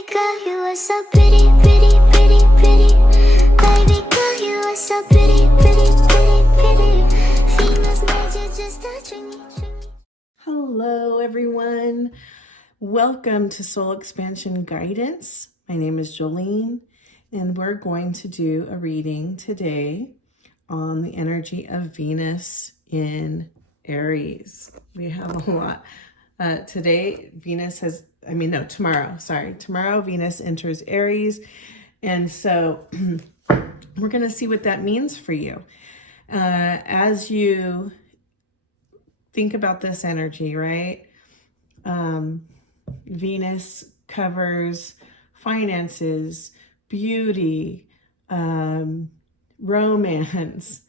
Baby girl, you are so pretty, pretty, pretty, pretty. Baby girl, you are so pretty, pretty, pretty, pretty. Venus made you just touching me. Hello, everyone. Welcome to Soul Expansion Guidance. My name is Jolene, and we're going to do a reading today on the energy of Venus in Aries. We have a lot. Today, tomorrow Venus enters Aries. And so we're going to see what that means for you. As you think about this energy, right? Venus covers finances, beauty, romance,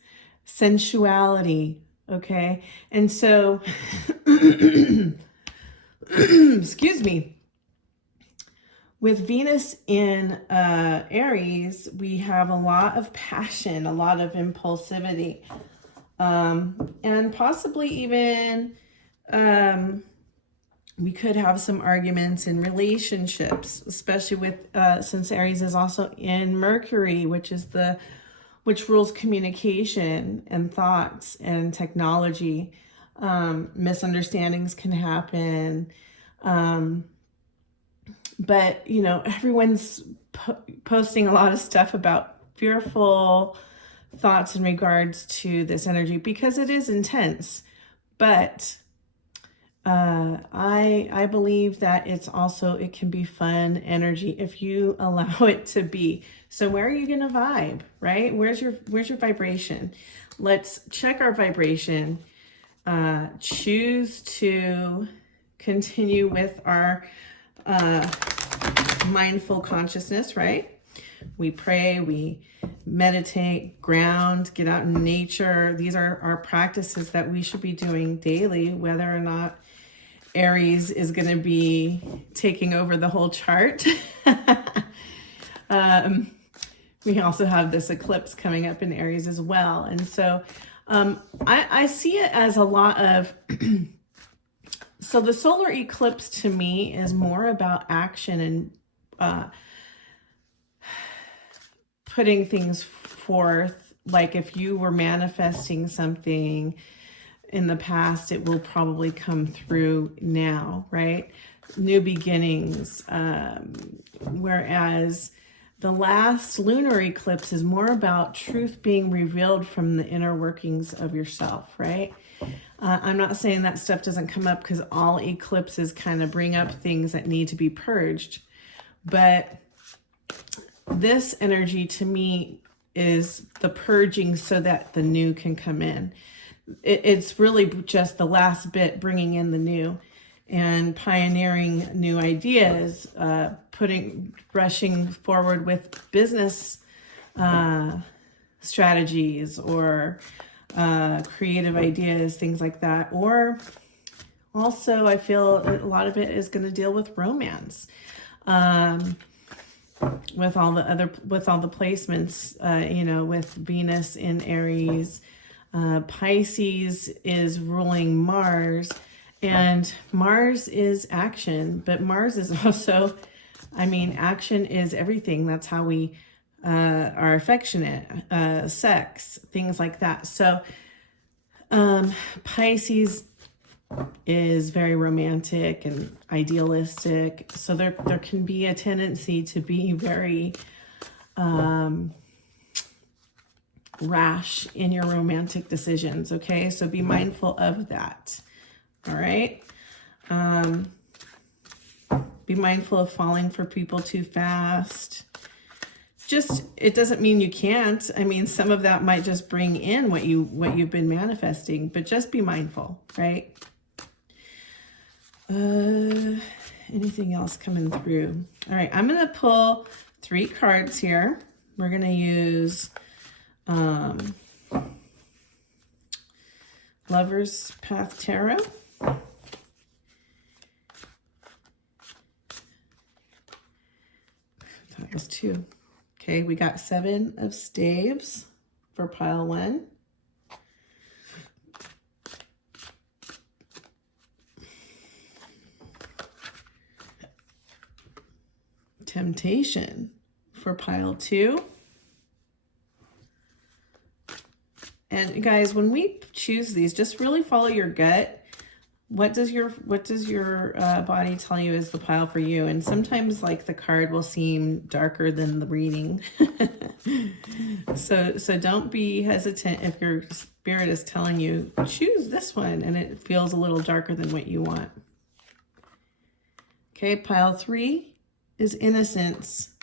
sensuality, okay? And so, excuse me, with Venus in Aries, we have a lot of passion, a lot of impulsivity, and possibly even we could have some arguments in relationships, especially with since Aries is also in Mercury, which rules communication and thoughts and technology. Misunderstandings can happen. But, you know, everyone's posting a lot of stuff about fearful thoughts in regards to this energy because it is intense. But I believe that it can be fun energy if you allow it to be. So where are you going to vibe, right? Where's your vibration? Let's check our vibration. Choose to continue with our mindful consciousness, right? We pray, we meditate, ground, get out in nature. These are our practices that we should be doing daily, whether or not Aries is going to be taking over the whole chart. We also have this eclipse coming up in Aries as well. And so I see it as a lot of... So the solar eclipse to me is more about action and putting things forth. Like if you were manifesting something in the past, it will probably come through now, right? New beginnings. Whereas the last lunar eclipse is more about truth being revealed from the inner workings of yourself, right? I'm not saying that stuff doesn't come up because all eclipses kind of bring up things that need to be purged. But this energy to me is the purging so that the new can come in. It's really just the last bit, bringing in the new and pioneering new ideas, rushing forward with business strategies or creative ideas, things like that. Or also I feel a lot of it is going to deal with romance, with all the placements, with Venus in Aries. Pisces is ruling Mars, and Mars is action, but Mars is also, action is everything. That's how we are affectionate, sex, things like that. So Pisces is very romantic and idealistic. So there can be a tendency to be very rash in your romantic decisions. Okay, so be mindful of that. All right. Be mindful of falling for people too fast. It doesn't mean you can't. Some of that might just bring in what you've been manifesting, but just be mindful, right? Anything else coming through? All right, I'm going to pull 3 cards here. We're going to use Lover's Path Tarot. That was 2. Okay, we got 7 of Staves for pile 1. Temptation for pile 2. And guys, when we choose these, just really follow your gut. What does your body tell you is the pile for you? And sometimes like the card will seem darker than the reading. So don't be hesitant if your spirit is telling you choose this one and it feels a little darker than what you want. Okay, pile 3 is innocence.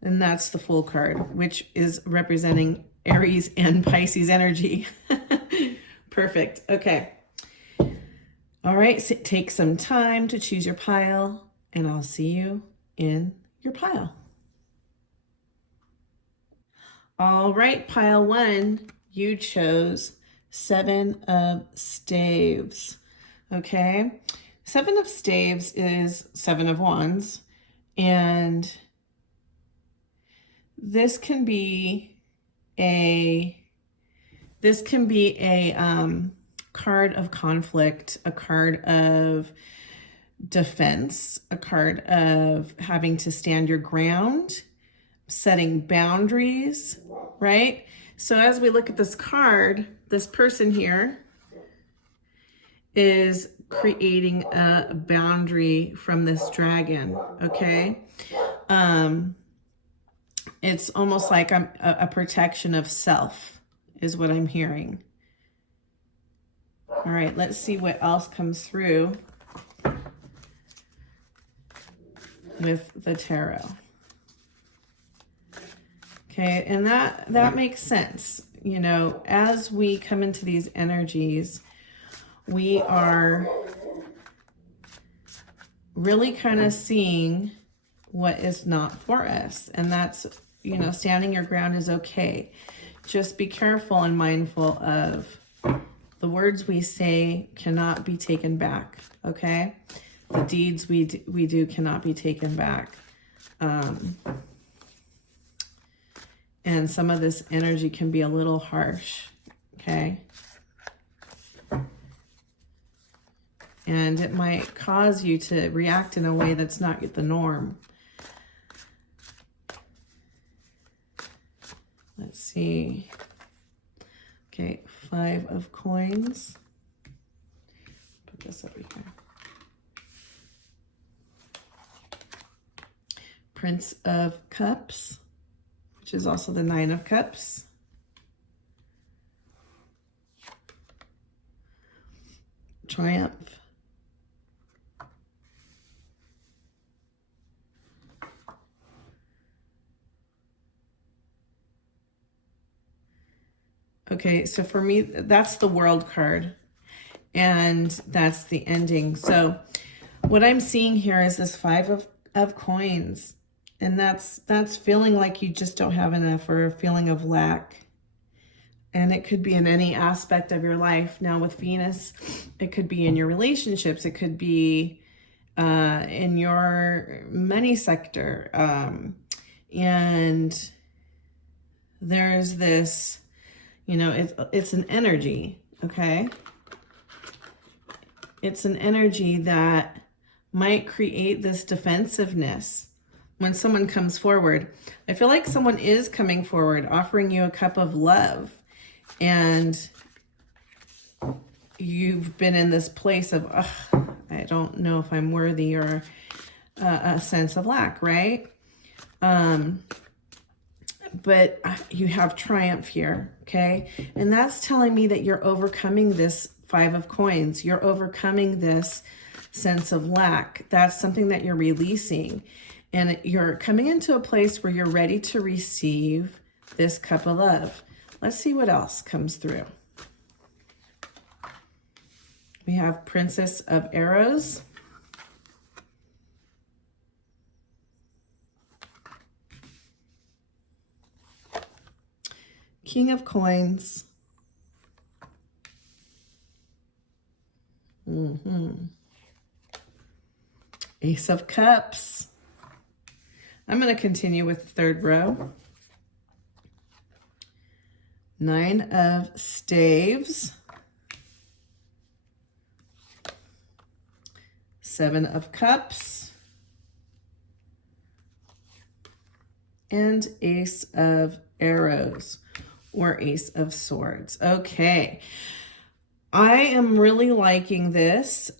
And that's the Fool card, which is representing Aries and Pisces energy. Perfect. Okay. All right, so take some time to choose your pile, and I'll see you in your pile. All right, pile 1, you chose 7 of Staves. Okay, 7 of Staves is 7 of Wands, and this can be a card of conflict, a card of defense, a card of having to stand your ground, setting boundaries, right? So as we look at this card, this person here is creating a boundary from this dragon, okay? It's almost like a protection of self is what I'm hearing. All right, let's see what else comes through with the tarot. Okay, and that makes sense. You know, as we come into these energies, we are really kind of seeing what is not for us. And that's, you know, standing your ground is okay. Just be careful and mindful of the words we say cannot be taken back, okay? The deeds we do cannot be taken back. And some of this energy can be a little harsh, okay? And it might cause you to react in a way that's not the norm. Let's see. Okay, 5 of Coins. Put this over here. Prince of Cups, which is also the 9 of Cups. Triumph. Okay, so for me, that's the World card, and that's the ending. So what I'm seeing here is this 5 of Coins, and that's feeling like you just don't have enough, or a feeling of lack. And it could be in any aspect of your life. Now with Venus, it could be in your relationships. It could be in your money sector. And there's this, you know, it's an energy, okay? It's an energy that might create this defensiveness when someone comes forward. I feel like someone is coming forward, offering you a cup of love. And you've been in this place of, I don't know if I'm worthy, or a sense of lack, right? But you have triumph here, okay? And that's telling me that you're overcoming this 5 of Coins. You're overcoming this sense of lack. That's something that you're releasing. And you're coming into a place where you're ready to receive this cup of love. Let's see what else comes through. We have Princess of Arrows. King of Coins. Ace of Cups. I'm going to continue with the third row. 9 of Staves. 7 of Cups. and Ace of Arrows or Ace of Swords. Okay. I am really liking this.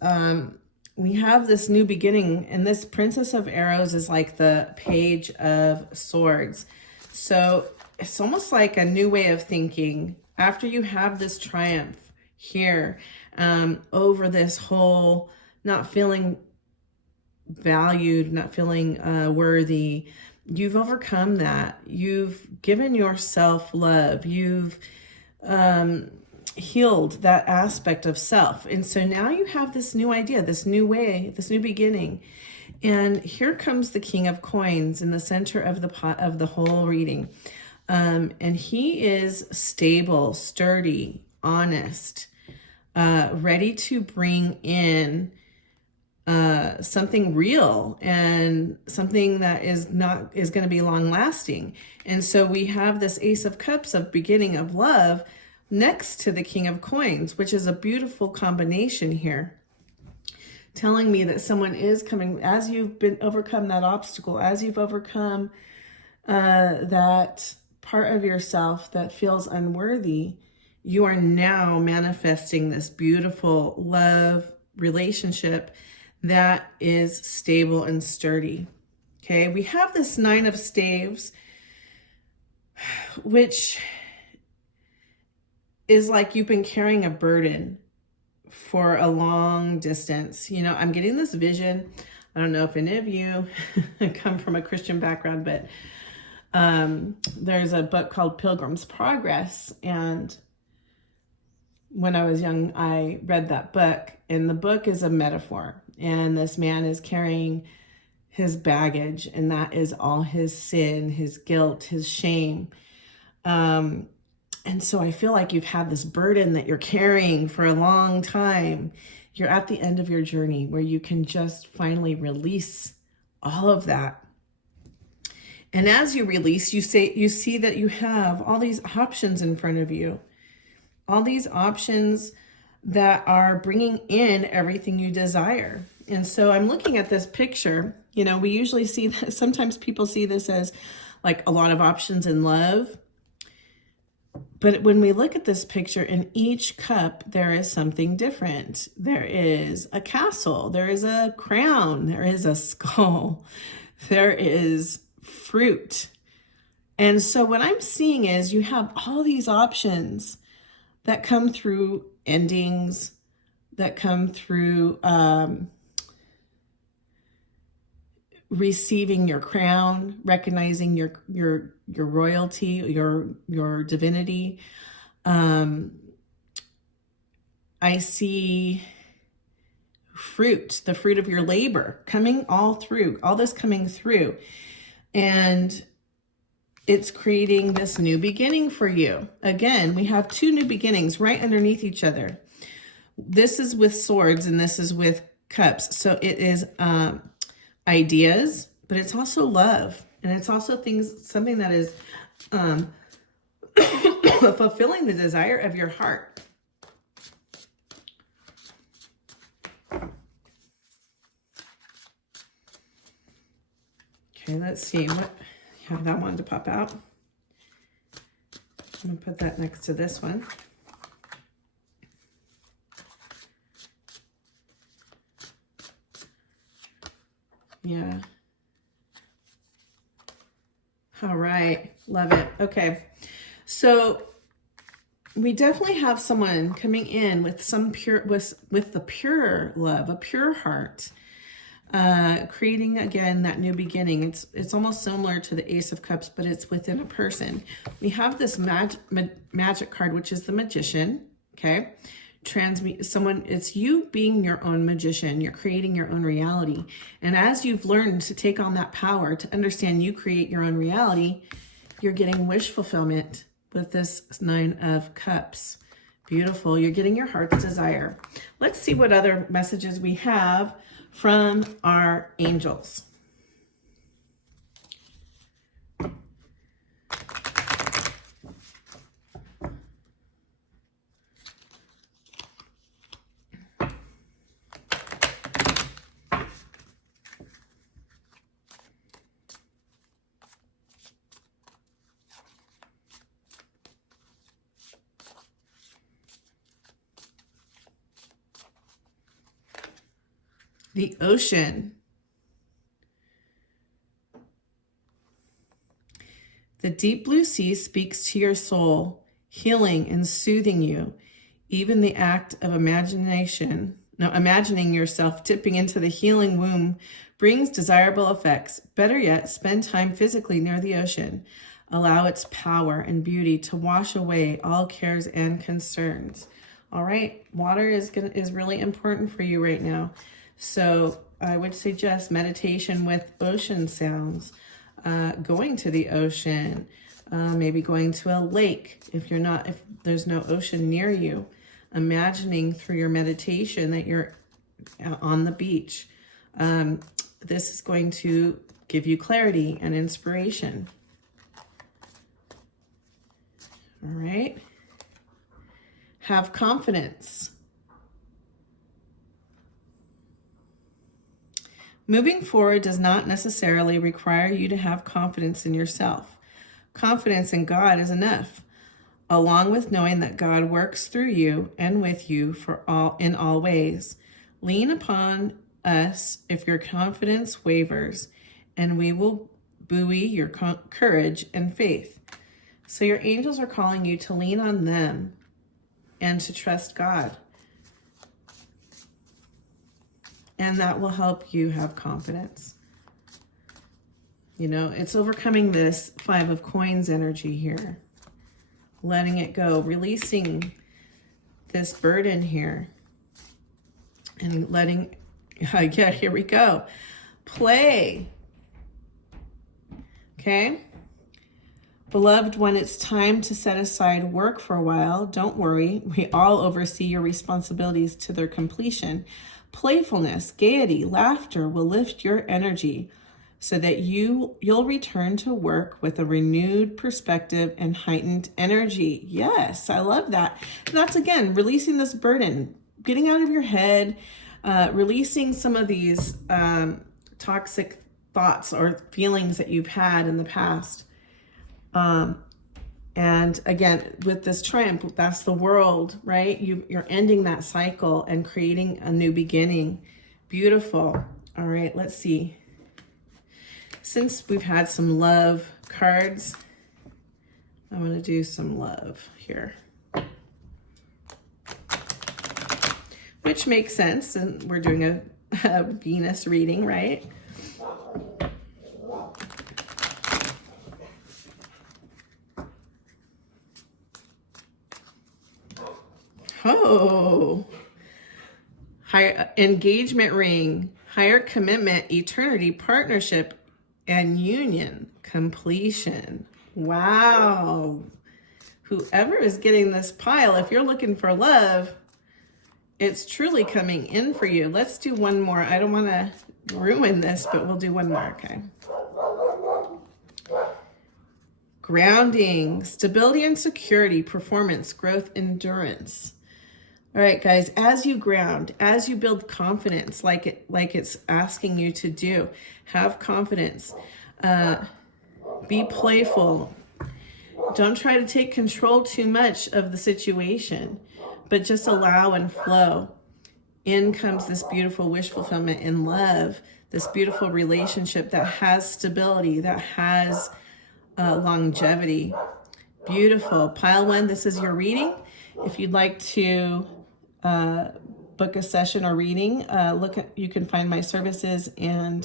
We have this new beginning, and this Princess of Arrows is like the Page of Swords. So it's almost like a new way of thinking after you have this triumph here over this whole not feeling valued, not feeling worthy. You've overcome that. You've given yourself love. You've healed that aspect of self. And so now you have this new idea, this new way, this new beginning. And here comes the King of Coins in the center of the pot of the whole reading. And he is stable, sturdy, honest, ready to bring in something real and something that is going to be long lasting. And so we have this Ace of Cups of beginning of love next to the King of Coins, which is a beautiful combination here, telling me that someone is coming as you've been overcome that obstacle, as you've overcome that part of yourself that feels unworthy. You are now manifesting this beautiful love relationship that is stable and sturdy. Okay, we have this Nine of Staves, which is like you've been carrying a burden for a long distance. You know, I'm getting this vision. I don't know if any of you come from a Christian background, but there's a book called Pilgrim's Progress. And when I was young, I read that book, and the book is a metaphor. And this man is carrying his baggage, and that is all his sin, his guilt, his shame. And so I feel like you've had this burden that you're carrying for a long time. You're at the end of your journey where you can just finally release all of that. And as you release, you see that you have all these options in front of you, all these options that are bringing in everything you desire. And so I'm looking at this picture. You know, we usually see that sometimes people see this as like a lot of options in love. But when we look at this picture, in each cup, there is something different. There is a castle, there is a crown, there is a skull, there is fruit. And so what I'm seeing is you have all these options that come through endings, that come through receiving your crown, recognizing your royalty, your divinity. I see fruit, the fruit of your labor coming all through, all this coming through. And it's creating this new beginning for you. Again, we have two new beginnings right underneath each other. This is with swords and this is with cups. So it is ideas, but it's also love. And it's also something that is fulfilling the desire of your heart. Okay, let's see what have that one to pop out. I'm gonna put that next to this one. Yeah. All right, love it. Okay, so we definitely have someone coming in with some pure, with the pure love, a pure heart, creating again that new beginning. It's almost similar to the Ace of Cups, but it's within a person. We have this magic card, which is the Magician. Okay, it's you being your own magician. You're creating your own reality, and as you've learned to take on that power to understand you create your own reality, you're getting wish fulfillment with this Nine of Cups. Beautiful. You're getting your heart's desire. Let's see what other messages we have from our angels. The ocean. The deep blue sea speaks to your soul, healing and soothing you. Even the act of imagining yourself dipping into the healing womb brings desirable effects. Better yet, spend time physically near the ocean. Allow its power and beauty to wash away all cares and concerns. All right, water is really important for you right now. So I would suggest meditation with ocean sounds, going to the ocean, maybe going to a lake if there's no ocean near you. Imagining through your meditation that you're on the beach. This is going to give you clarity and inspiration. All right. Have confidence. Moving forward does not necessarily require you to have confidence in yourself. Confidence in God is enough, along with knowing that God works through you and with you in all ways. Lean upon us if your confidence wavers, and we will buoy your courage and faith. So your angels are calling you to lean on them and to trust God. And that will help you have confidence. You know, it's overcoming this 5 of Coins energy here. Letting it go, releasing this burden here. And letting, yeah, here we go. Play. Okay? Beloved, when it's time to set aside work for a while, don't worry. We all oversee your responsibilities to their completion. Playfulness, gaiety, laughter will lift your energy so that you'll return to work with a renewed perspective and heightened energy. Yes, I love that. And that's, again, releasing this burden, getting out of your head, releasing some of these toxic thoughts or feelings that you've had in the past. And again, with this triumph, that's the world, right? You're ending that cycle and creating a new beginning. Beautiful. All right, let's see. Since we've had some love cards, I'm going to do some love here. Which makes sense, and we're doing a Venus reading, right? Oh, higher engagement ring, higher commitment, eternity, partnership, and union, completion. Wow. Whoever is getting this pile, if you're looking for love, it's truly coming in for you. Let's do one more. I don't want to ruin this, but we'll do one more, okay? Grounding, stability and security, performance, growth, endurance. All right, guys, as you ground, as you build confidence, like it's asking you to do, have confidence. Be playful. Don't try to take control too much of the situation, but just allow and flow. In comes this beautiful wish fulfillment in love, this beautiful relationship that has stability, that has longevity. Beautiful. Pile 1, this is your reading. If you'd like to book a session or reading, you can find my services and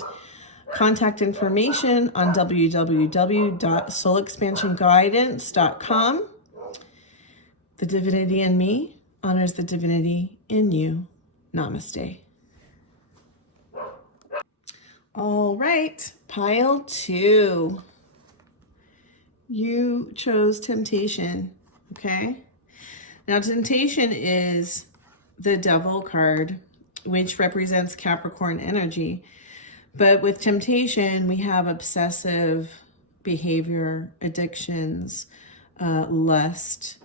contact information on www.soulexpansionguidance.com. The divinity in me honors the divinity in you. Namaste. All right, pile 2. You chose temptation, okay? Now, temptation is the devil card, which represents Capricorn energy. But with temptation, we have obsessive behavior, addictions, lust.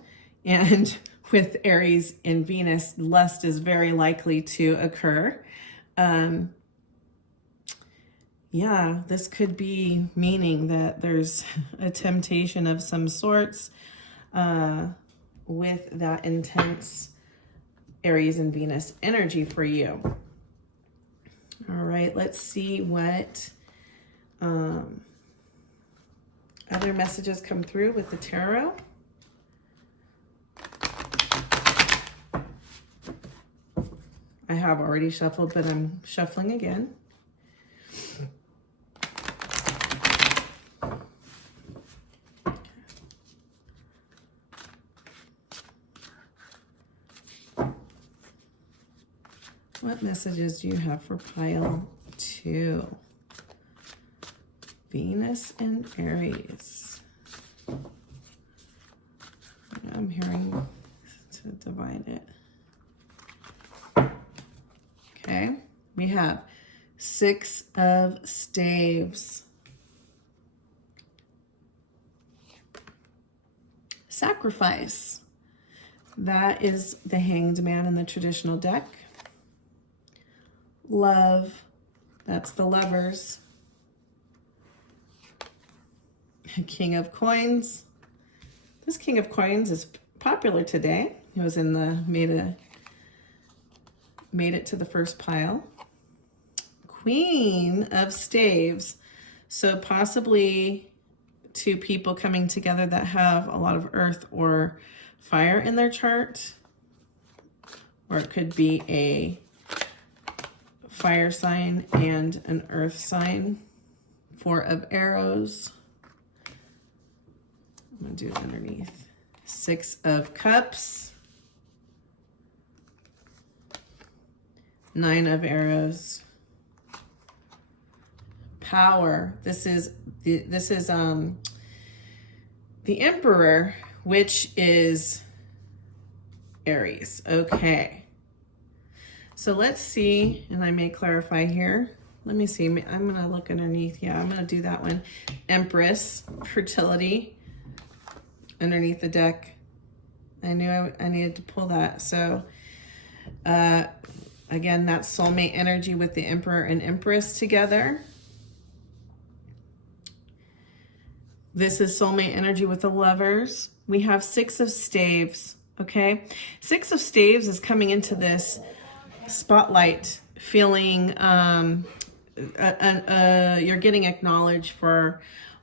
And with Aries and Venus, lust is very likely to occur. Yeah, this could be meaning that there's a temptation of some sorts with that intense Aries and Venus energy for you. All right, let's see what other messages come through with the tarot. I have already shuffled, but I'm shuffling again. What messages do you have for pile 2? Venus and Aries. I'm hearing to divide it. Okay, we have 6 of Staves. Sacrifice. That is the Hanged Man in the traditional deck. Love. That's the Lovers. King of Coins. This King of Coins is popular today. It was in the made it to the first pile. Queen of Staves. So possibly 2 people coming together that have a lot of earth or fire in their chart. Or it could be a fire sign and an earth sign. 4 of Arrows. I'm going to do it underneath. 6 of Cups. 9 of Arrows. Power. This is the Emperor, which is Aries. Okay. So let's see, and I may clarify here. Let me see. I'm going to look underneath. Yeah, I'm going to do that one. Empress, fertility, underneath the deck. I knew I needed to pull that. So, again, that's soulmate energy with the Emperor and Empress together. This is soulmate energy with the Lovers. We have 6 of Staves, okay? 6 of Staves is coming into this spotlight feeling you're getting acknowledged for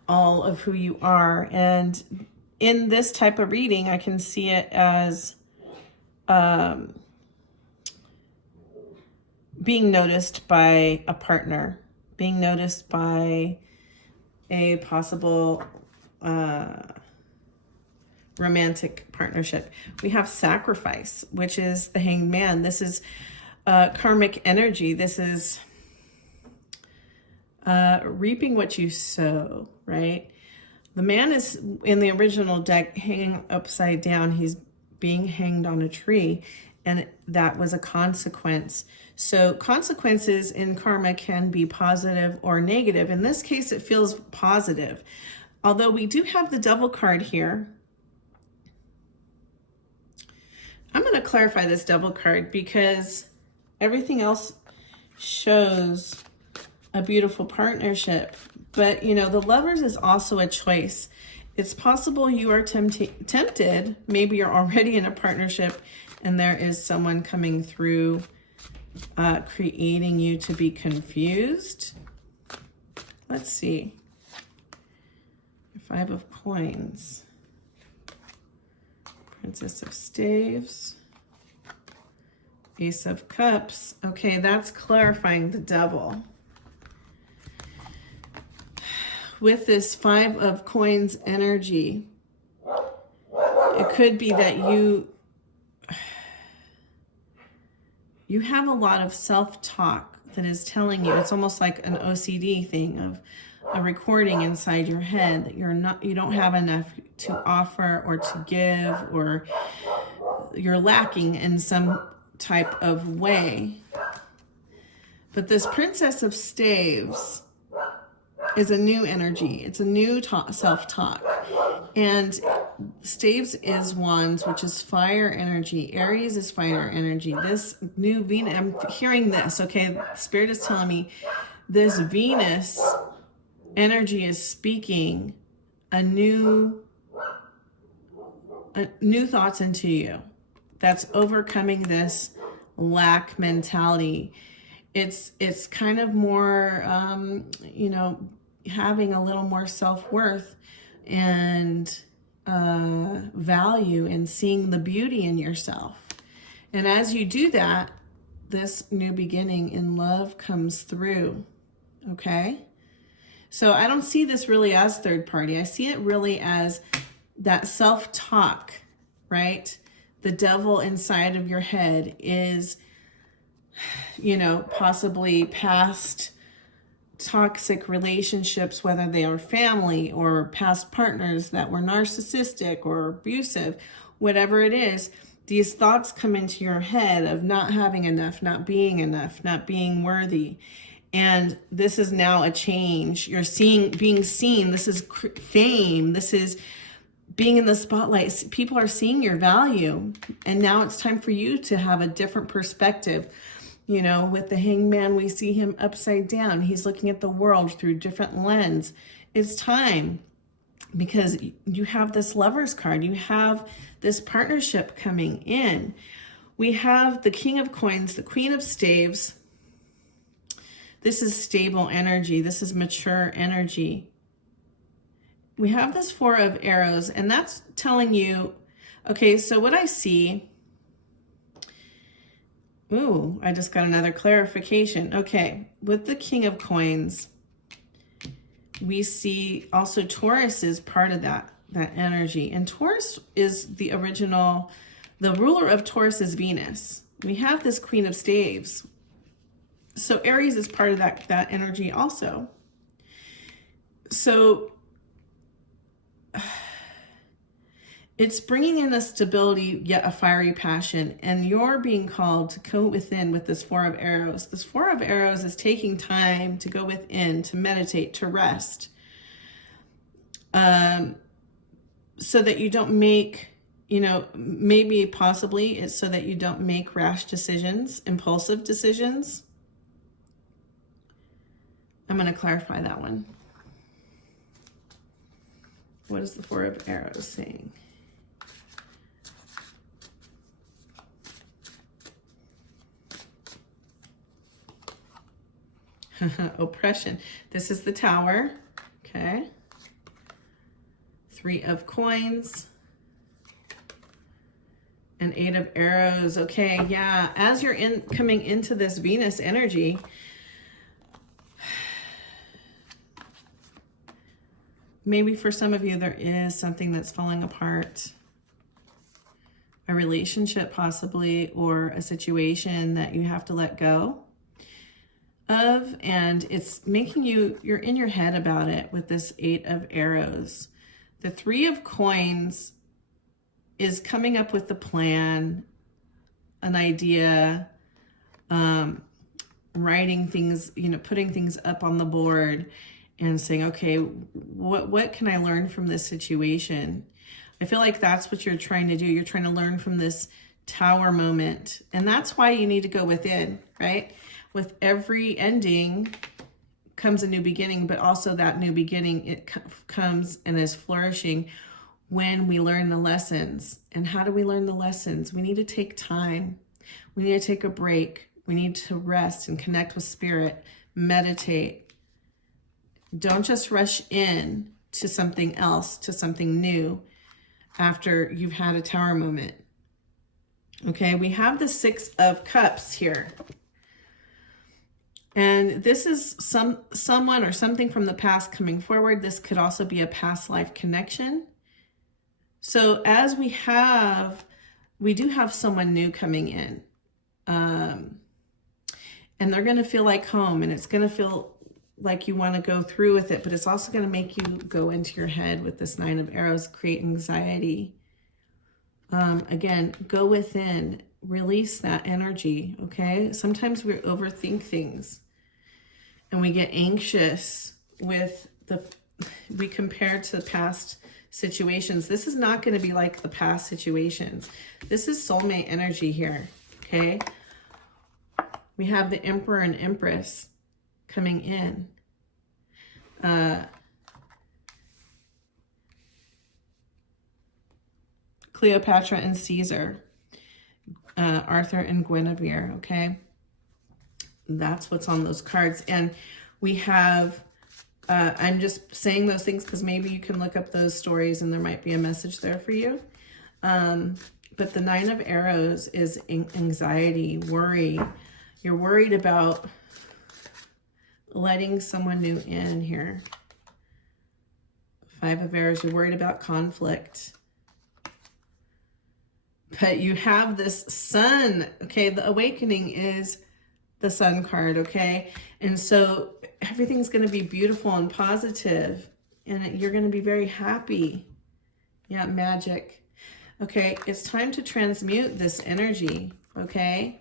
all of who you are. And in this type of reading, I can see it as being noticed by a partner, being noticed by a possible romantic partnership. We have Sacrifice, which is the Hanged Man. This is karmic energy. This is reaping what you sow, right? The man is, in the original deck, hanging upside down. He's being hanged on a tree, and that was a consequence. So consequences in karma can be positive or negative. In this case, it feels positive. Although we do have the Devil card here. I'm going to clarify this Devil card because everything else shows a beautiful partnership. But, you know, the Lovers is also a choice. It's possible you are tempted. Maybe you're already in a partnership and there is someone coming through creating you to be confused. Let's see. 5 of Coins. Princess of Staves. Ace of Cups. Okay, that's clarifying the Devil. With this 5 of Coins energy, it could be that you have a lot of self-talk that is telling you, it's almost like an OCD thing of a recording inside your head that you don't have enough to offer or to give, or you're lacking in some type of way. But this Princess of Staves is a new energy. It's a new self-talk. And Staves is Wands, which is fire energy. Aries is fire energy. This new Venus, I'm hearing this, okay? Spirit is telling me this Venus energy is speaking new thoughts into you. That's overcoming this lack mentality. It's kind of more, you know, having a little more self-worth and value and seeing the beauty in yourself. And as you do that, this new beginning in love comes through, okay? So I don't see this really as third party. I see it really as that self-talk, right? The devil inside of your head is, you know, possibly past toxic relationships, whether they are family or past partners that were narcissistic or abusive, whatever it is. These thoughts come into your head of not having enough, not being worthy. And this is now a change. You're being seen. This is fame. This is being in the spotlight. People are seeing your value. And now it's time for you to have a different perspective. You know, with the hangman, we see him upside down. He's looking at the world through different lens. It's time, because you have this Lover's card. You have this partnership coming in. We have the King of Coins, the Queen of Staves. This is stable energy. This is mature energy. We have this Four of Arrows, and that's telling you, okay, so what I see, ooh, I just got another clarification. Okay, with the King of Coins, we see also Taurus is part of that energy. And Taurus is the original, the ruler of Taurus is Venus. We have this Queen of Staves. So Aries is part of that energy also. So it's bringing in a stability, yet a fiery passion. And you're being called to go within with this Four of Arrows. This Four of Arrows is taking time to go within, to meditate, to rest. So that you don't make, you know, maybe possibly it's so that you don't make rash decisions, impulsive decisions. I'm going to clarify that one. What is the Four of Arrows saying? Oppression. This is the Tower. Okay. Three of Coins. And Eight of Arrows. Okay, yeah. As you're coming into this Venus energy, maybe for some of you there is something that's falling apart. A relationship possibly, or a situation that you have to let go of, and it's making you're in your head about it with this Eight of Arrows. The Three of Coins is coming up with the plan, an idea, writing things, you know, putting things up on the board and saying, okay, what can I learn from this situation? I feel like that's what you're trying to do. You're trying to learn from this Tower moment. And that's why you need to go within, right? With every ending comes a new beginning, but also that new beginning, it comes and is flourishing when we learn the lessons. And how do we learn the lessons? We need to take time. We need to take a break. We need to rest and connect with spirit, meditate. Don't just rush in to something else, to something new after you've had a Tower moment. Okay, we have the Six of Cups here. And this is someone or something from the past coming forward. This could also be a past life connection. So as we do have someone new coming in. And they're going to feel like home, and it's going to feel like you want to go through with it, but it's also going to make you go into your head with this Nine of Arrows, create anxiety. Again, go within, release that energy, okay? Sometimes we overthink things and we get anxious with we compare to past situations. This is not going to be like the past situations. This is soulmate energy here, okay? We have the Emperor and Empress coming in. Cleopatra and Caesar. Arthur and Guinevere, okay? that's what's on those cards. And we have, I'm just saying those things because maybe you can look up those stories and there might be a message there for you. But the 9 of Arrows is anxiety, worry. You're worried about letting someone new in here. 5 of Arrows, you're worried about conflict. But you have this Sun, okay? The awakening is the Sun card, okay? And so everything's going to be beautiful and positive, and you're going to be very happy. Yeah, magic. Okay, it's time to transmute this energy, okay?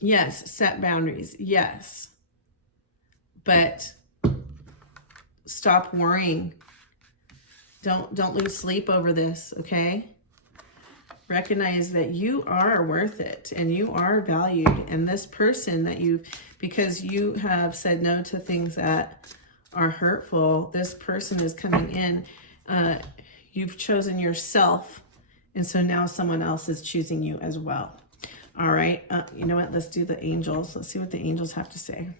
Yes, set boundaries, yes. But stop worrying. Don't lose sleep over this, okay? Recognize that you are worth it and you are valued. And this person that because you have said no to things that are hurtful, this person is coming in. You've chosen yourself. And so now someone else is choosing you as well. All right. You know what? Let's do the angels. Let's see what the angels have to say.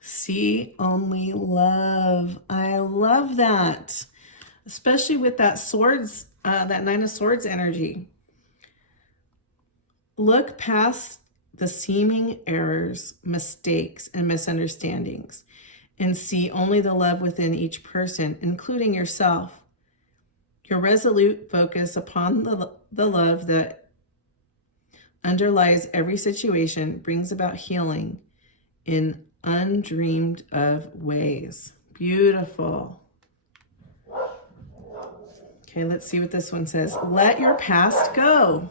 See only love. I love that. Especially with that swords, that 9 of Swords energy. Look past the seeming errors, mistakes, and misunderstandings and see only the love within each person, including yourself. Your resolute focus upon the love that underlies every situation brings about healing in undreamed of ways. Beautiful. Okay, let's see what this one says. Let your past go.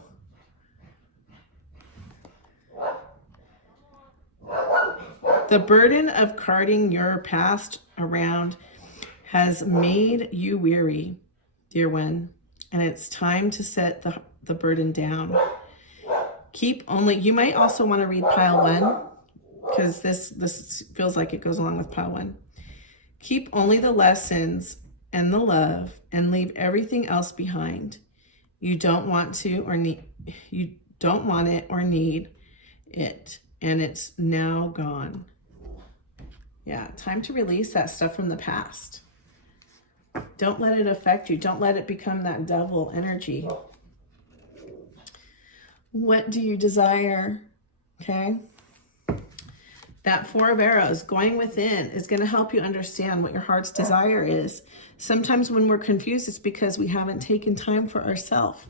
The burden of carting your past around has made you weary, dear one, and it's time to set the burden down. You might also want to read pile 1, because this feels like it goes along with pile 1. Keep only the lessons and the love and leave everything else behind. You don't want it or need it, and it's now gone. Yeah, time to release that stuff from the past. Don't let it affect you. Don't let it become that devil energy. What do you desire? Okay. That 4 of Arrows, going within, is going to help you understand what your heart's desire is. Sometimes when we're confused, it's because we haven't taken time for ourselves.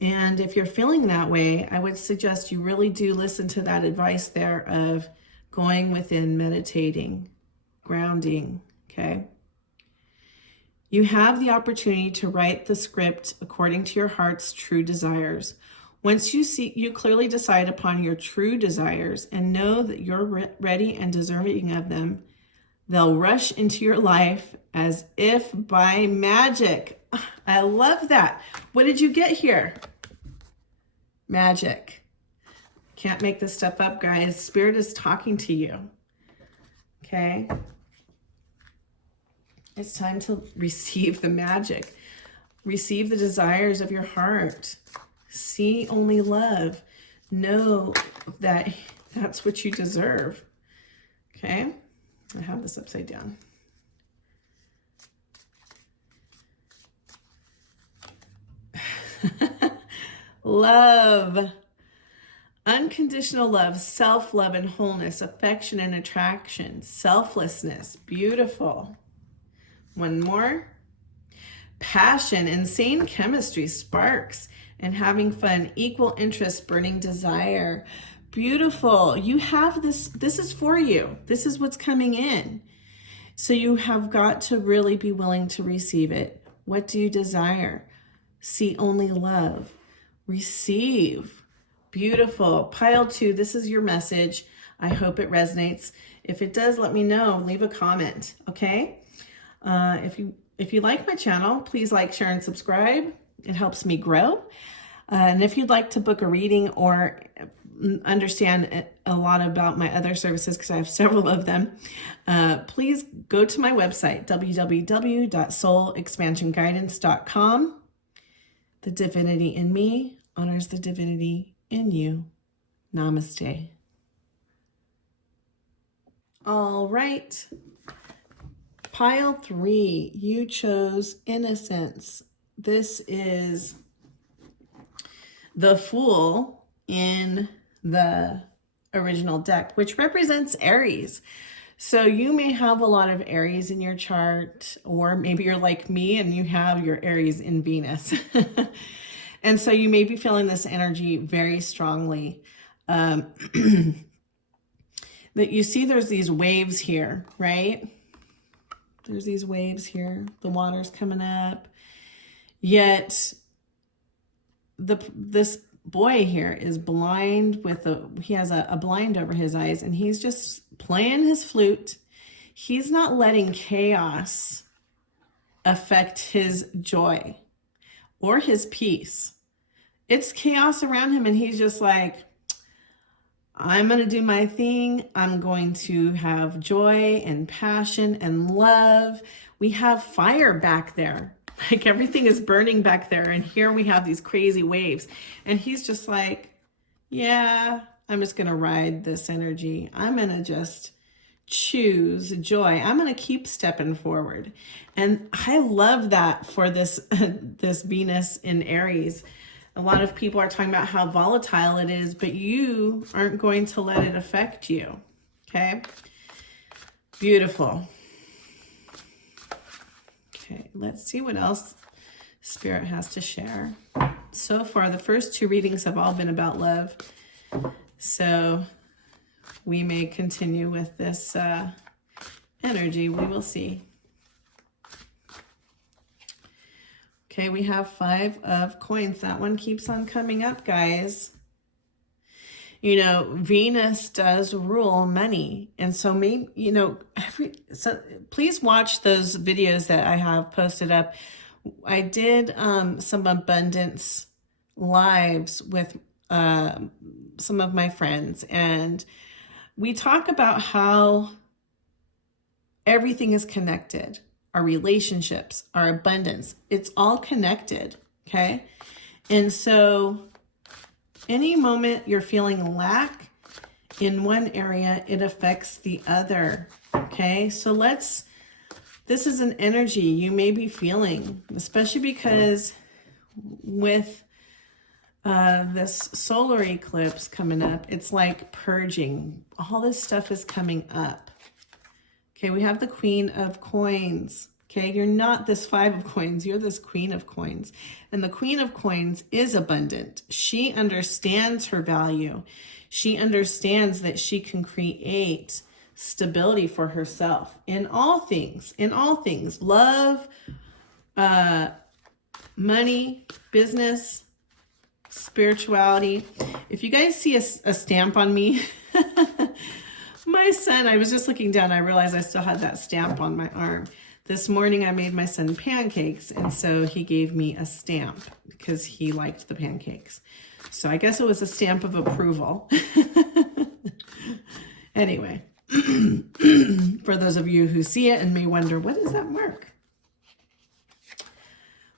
And if you're feeling that way, I would suggest you really do listen to that advice there of going within, meditating, grounding, okay? You have the opportunity to write the script according to your heart's true desires. Once you clearly decide upon your true desires and know that you're ready and deserving of them, they'll rush into your life as if by magic. I love that. What did you get here? Magic. Can't make this stuff up, guys. Spirit is talking to you. Okay? It's time to receive the magic. Receive the desires of your heart. See only love. Know that that's what you deserve. Okay? I have this upside down. Love. Unconditional love, self-love and wholeness, affection and attraction, selflessness. Beautiful. One more. Passion, insane chemistry, sparks, and having fun, equal interest, burning desire. Beautiful. You have this. This is for you. This is what's coming in. So you have got to really be willing to receive it. What do you desire? See only love. Receive. Beautiful. Pile 2, this is your message. I hope it resonates. If it does, let me know. Leave a comment, okay? If you if you like my channel, please like, share, and subscribe. It helps me grow. And if you'd like to book a reading or understand a lot about my other services, because I have several of them, please go to my website, www.soulexpansionguidance.com. The divinity in me honors the divinity in you. Namaste. All right. Pile 3, you chose innocence. This is the Fool in the original deck, which represents Aries. So you may have a lot of Aries in your chart, or maybe you're like me and you have your Aries in Venus. And so you may be feeling this energy very strongly. That you see there's these waves here, right? There's these waves here. The water's coming up. Yet this boy here is blind with he has a blind over his eyes, and he's just playing his flute. He's not letting chaos affect his joy or his peace. It's chaos around him, and he's just like, I'm going to do my thing. I'm going to have joy and passion and love. We have fire back there. Like everything is burning back there. And here we have these crazy waves. And he's just like, yeah, I'm just going to ride this energy. I'm going to just choose joy. I'm going to keep stepping forward. And I love that for this, this Venus in Aries. A lot of people are talking about how volatile it is, but you aren't going to let it affect you. Okay? Beautiful. Okay, let's see what else Spirit has to share. So far, the first 2 readings have all been about love. So we may continue with this energy. We will see. Okay, we have 5 of coins. That one keeps on coming up, guys. You know, Venus does rule money. And so maybe, you know, so please watch those videos that I have posted up. I did some abundance lives with some of my friends, and we talk about how everything is connected. Our relationships, our abundance, it's all connected, okay? And so any moment you're feeling lack in one area, it affects the other, okay? So this is an energy you may be feeling, especially because with this solar eclipse coming up, it's like purging. All this stuff is coming up. Okay, we have the Queen of Coins. Okay, you're not this 5 of coins, you're this Queen of Coins. And the Queen of Coins is abundant. She understands her value. She understands that she can create stability for herself in all things, love, money, business, spirituality. If you guys see a stamp on me, my son, I was just looking down, I realized I still had that stamp on my arm. This morning I made my son pancakes, and so he gave me a stamp because he liked the pancakes. So I guess it was a stamp of approval. Anyway, for those of you who see it and may wonder, what is that mark?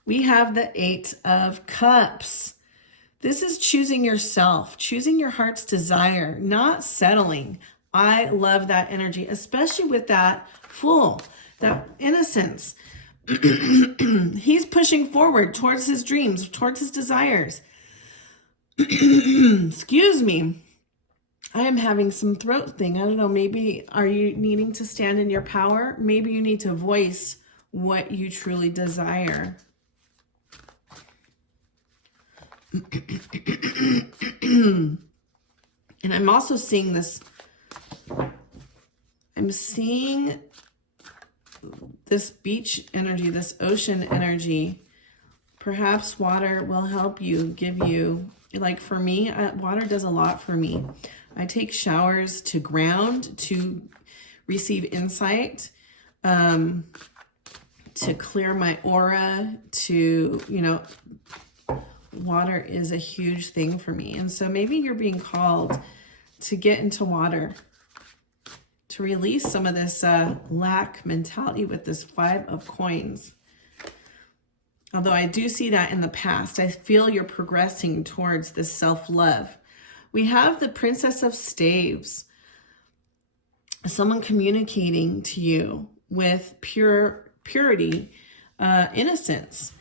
We have the 8 of Cups. This is choosing yourself, choosing your heart's desire, not settling. I love that energy, especially with that Fool, that innocence. He's pushing forward towards his dreams, towards his desires. Excuse me. I am having some throat thing. I don't know, maybe are you needing to stand in your power? Maybe you need to voice what you truly desire. And I'm also seeing this, I'm seeing this beach energy, this ocean energy. Perhaps water will help you, give you, like for me, water does a lot for me. I take showers to ground, to receive insight, to clear my aura, to, you know, water is a huge thing for me. And so maybe you're being called to get into water, to release some of this lack mentality with this 5 of coins. Although I do see that in the past, I feel you're progressing towards this self-love. We have the Princess of Staves, someone communicating to you with purity, innocence,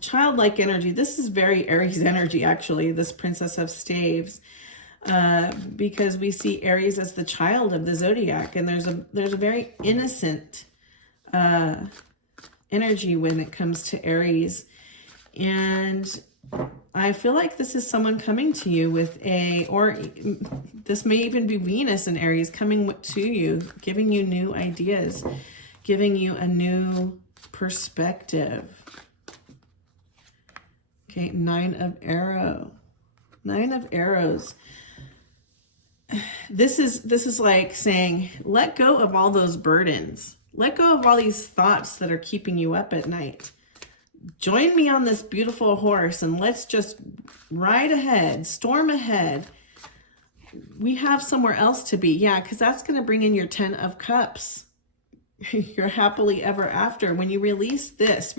childlike energy. This is very Aries energy, actually, this Princess of Staves, because we see Aries as the child of the zodiac, and there's a very innocent energy when it comes to Aries. And I feel like this is someone coming to you with or this may even be Venus and Aries coming to you, giving you new ideas, giving you a new perspective. Okay, 9 of Arrows. 9 of Arrows. This is like saying, let go of all those burdens. Let go of all these thoughts that are keeping you up at night. Join me on this beautiful horse and let's just ride ahead, storm ahead. We have somewhere else to be. Yeah, because that's going to bring in your 10 of Cups. Your happily ever after. When you release this,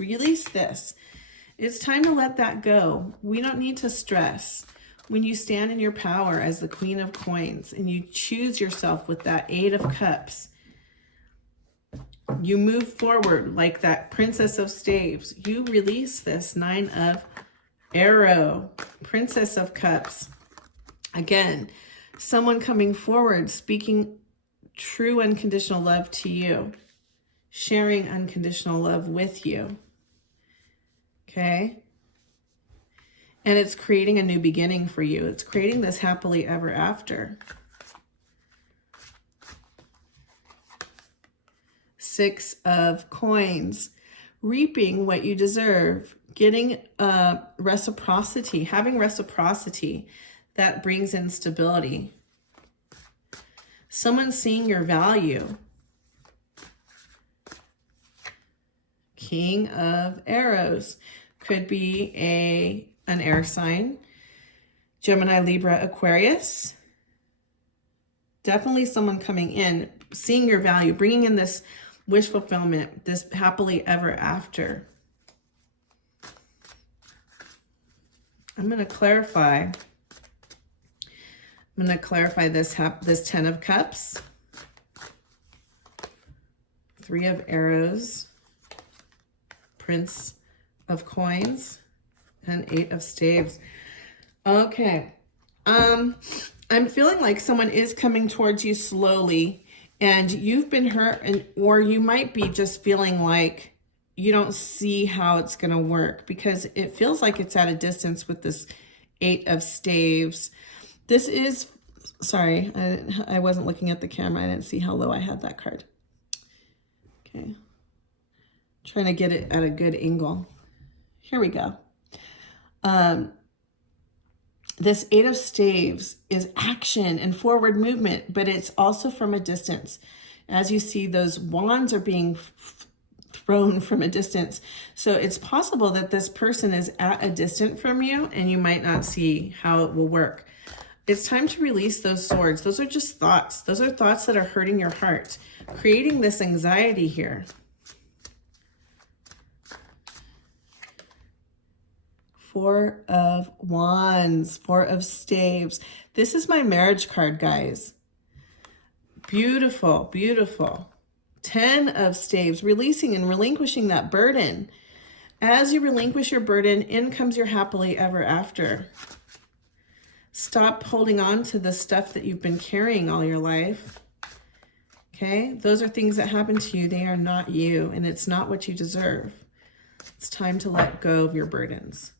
it's time to let that go. We don't need to stress. When you stand in your power as the Queen of Coins and you choose yourself with that 8 of Cups, you move forward like that Princess of Staves. You release this 9 of Arrow, Princess of Cups. Again, someone coming forward, speaking true unconditional love to you, sharing unconditional love with you. Okay? And it's creating a new beginning for you. It's creating this happily ever after. 6 of Coins, reaping what you deserve, getting reciprocity, having reciprocity that brings in stability. Someone seeing your value. King of Arrows could be an air sign, Gemini, Libra, Aquarius. Definitely someone coming in, seeing your value, bringing in this wish fulfillment, this happily ever after. I'm going to clarify this 10 of Cups, 3 of Arrows, Prince of Coins, and 8 of Staves. Okay. I'm feeling like someone is coming towards you slowly and you've been hurt, or you might be just feeling like you don't see how it's going to work because it feels like it's at a distance with this 8 of Staves. This is, sorry, I wasn't looking at the camera. I didn't see how low I had that card. Okay. Trying to get it at a good angle. Here we go. This 8 of Staves is action and forward movement, but it's also from a distance. As you see, those wands are being thrown from a distance. So it's possible that this person is at a distance from you and you might not see how it will work. It's time to release those swords. Those are just thoughts. Those are thoughts that are hurting your heart, creating this anxiety here. 4 of Wands, 4 of Staves. This is my marriage card, guys. Beautiful, beautiful. 10 of Staves, releasing and relinquishing that burden. As you relinquish your burden, in comes your happily ever after. Stop holding on to the stuff that you've been carrying all your life. Okay? Those are things that happen to you. They are not you, and it's not what you deserve. It's time to let go of your burdens.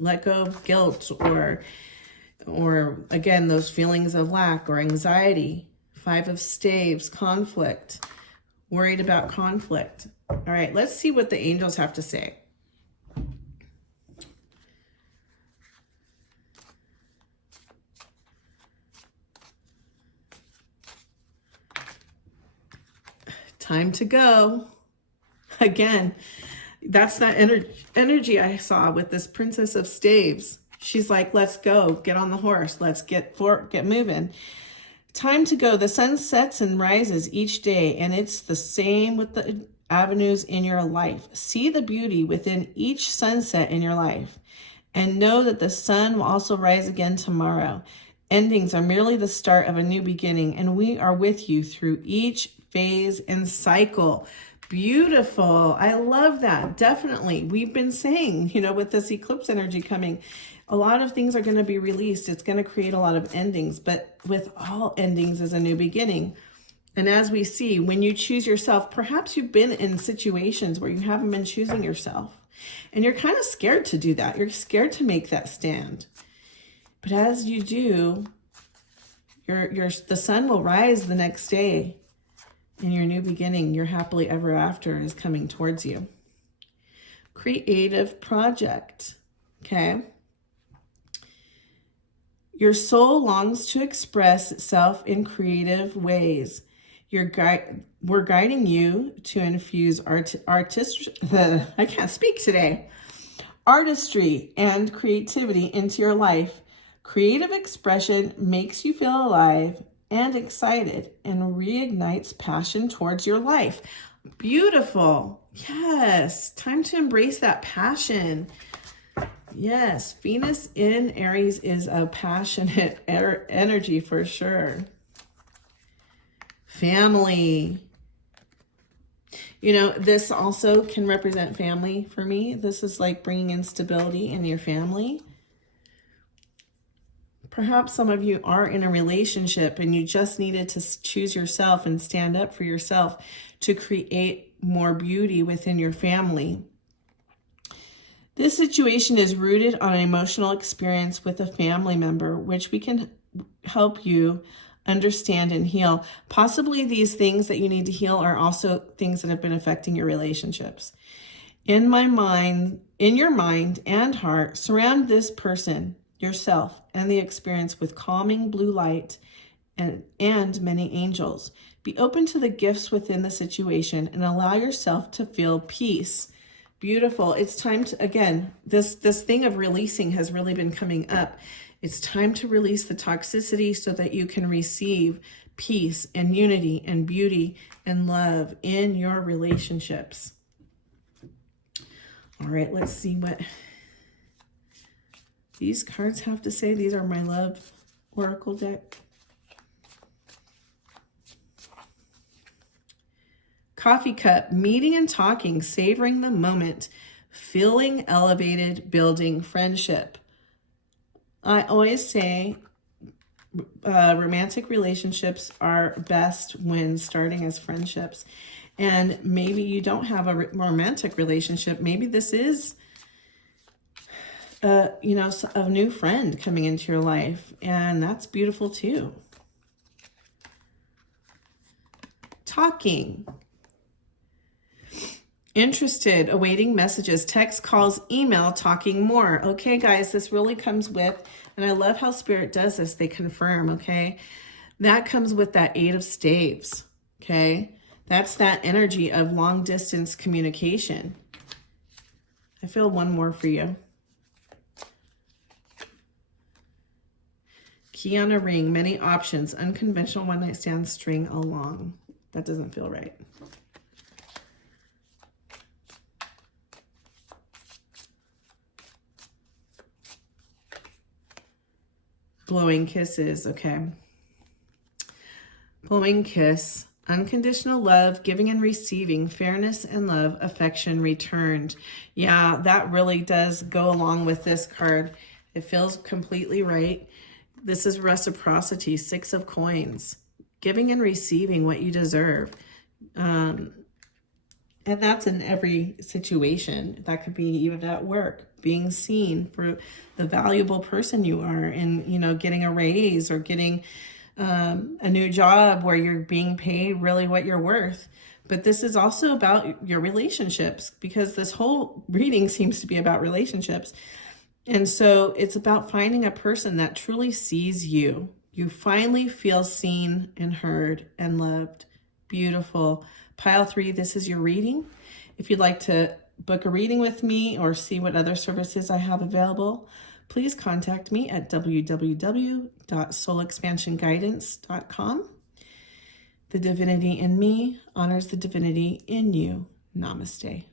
Let go of guilt or again, those feelings of lack or anxiety. 5 of Staves, conflict, worried about conflict. All right, let's see what the angels have to say. time to go. Again, that's that energy I saw with this Princess of Staves. She's like, let's go, get on the horse. Let's get moving. Time to go. The sun sets and rises each day, and it's the same with the avenues in your life. See the beauty within each sunset in your life, and know that the sun will also rise again tomorrow. Endings are merely the start of a new beginning, and we are with you through each phase and cycle. Beautiful. I love that. Definitely. We've been saying, with this eclipse energy coming, a lot of things are going to be released. It's going to create a lot of endings, but with all endings is a new beginning. And as we see, when you choose yourself, perhaps you've been in situations where you haven't been choosing yourself, and you're kind of scared to do that. You're scared to make that stand. But as you do, the sun will rise the next day, and your new beginning, your happily ever after, is coming towards you. Creative project, okay? Your soul longs to express itself in creative ways. We're guiding you to infuse I can't speak today. Artistry and creativity into your life. Creative expression makes you feel alive and excited and reignites passion towards your life. Beautiful. Yes. Time to embrace that passion. Yes. Venus in Aries is a passionate energy for sure. Family. This also can represent family for me. This is like bringing in stability in your family. Perhaps some of you are in a relationship and you just needed to choose yourself and stand up for yourself to create more beauty within your family. This situation is rooted on an emotional experience with a family member, which we can help you understand and heal. Possibly these things that you need to heal are also things that have been affecting your relationships. In your mind and heart, surround this person, yourself, and the experience with calming blue light and many angels. Be open to the gifts within the situation and allow yourself to feel peace. Beautiful. It's time to, again, this thing of releasing has really been coming up. It's time to release the toxicity so that you can receive peace and unity and beauty and love in your relationships. All right, let's see what these cards have to say. These are my love oracle deck. Coffee cup, meeting and talking, savoring the moment, feeling elevated, building friendship. I always say romantic relationships are best when starting as friendships. And maybe you don't have a romantic relationship. Maybe this is a new friend coming into your life, and that's beautiful too. Talking. Interested, awaiting messages, text, calls, email, talking more. Okay, guys, this really comes with, and I love how Spirit does this, they confirm, okay? That comes with that 8 of Staves, okay? That's that energy of long distance communication. I feel one more for you. Key on a ring, many options, unconventional one-night stand, string along. That doesn't feel right. Blowing kisses, okay. Blowing kiss, unconditional love, giving and receiving, fairness and love, affection returned. Yeah, that really does go along with this card. It feels completely right. This is reciprocity, 6 of coins, giving and receiving what you deserve. And that's in every situation. That could be even at work, being seen for the valuable person you are, and, getting a raise or getting a new job where you're being paid really what you're worth. But this is also about your relationships, because this whole reading seems to be about relationships. And so it's about finding a person that truly sees you. You finally feel seen and heard and loved. beautiful. Pile 3, this is your reading. If you'd like to book a reading with me or see what other services I have available, please contact me at www.soulexpansionguidance.com. The divinity in me honors the divinity in you. Namaste.